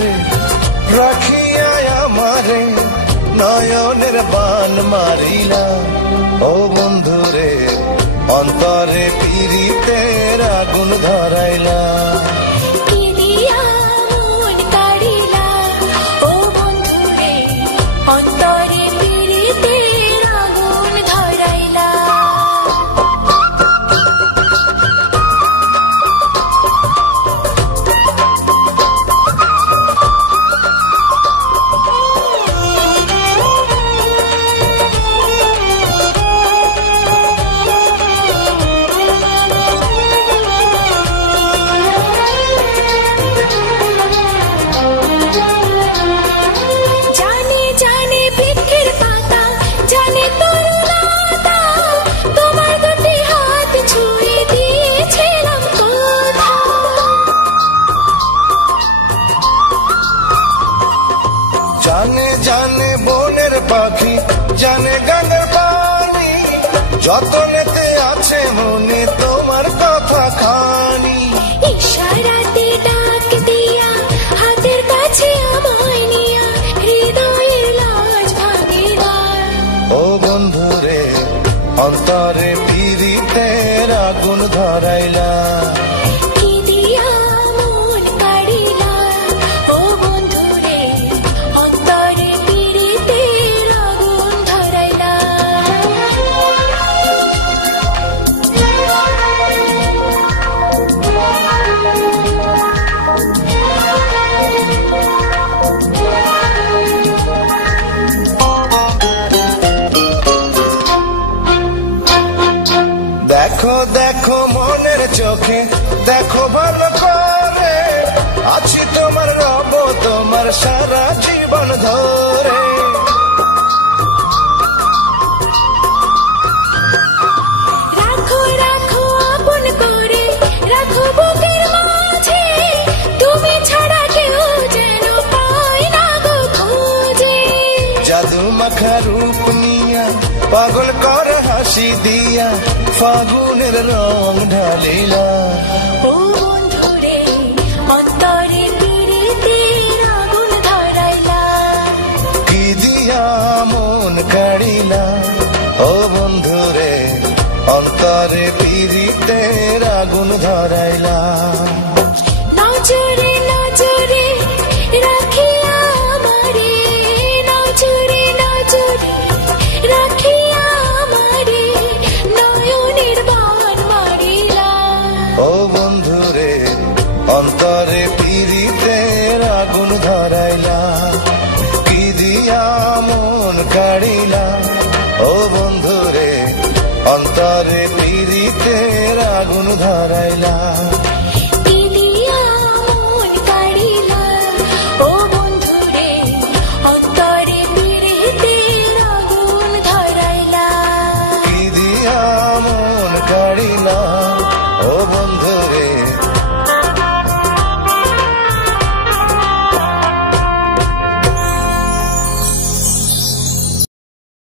রে রাখিয়া আমারে নয়নের বান মারিলা ও বন্ধু রে অন্তরে পীড়িতের আগুন ধরাইলা অন্তরে পীড়িতের আগুন ধরাইলা জানে জানে বনের পাখি জানে গানের বাণী যতনেতে আছে মনে তোমার কথা খানি ইশারাতে ডাক দিয়া হাতের কাছে আমায় নিয়া হৃদয়ের লাজ ভাঙিলা ও বন্ধু রে অন্তরে পীড়িতের আগুন ধরাইলা দেখো দেখো মনের চোখে দেখো ভালো করে আছি তোমার রব তোমার সারা জীবন ধরে রাখো রাখো আপন করে রাখো বুকের মাঝে তুমি ছাড়া কেউ যেন পায় না গো খোঁজে জাদু মাখা রূপ নিয়া পাগল করে হাসি দিয়া ফাগুনের রং ঢালিলা ও বন্ধু রে অন্তরে পীড়িতের আগুন ধরাইলা কি দিয়া মন কাড়িলা ও বন্ধু রে অন্তরে পীড়িতের আগুন ধরাইলা নজরে নজরে রাখিয়া আমারে নজরে নজরে রাখিয়া আমারে নয়নের বান মারিলা ও বন্ধু রে অন্তরে পীড়িতের আগুন ধরাইলা কি দিয়া মন কাড়িলা ও বন্ধু রে অন্তরে পীড়িতের আগুন ধরাইলা।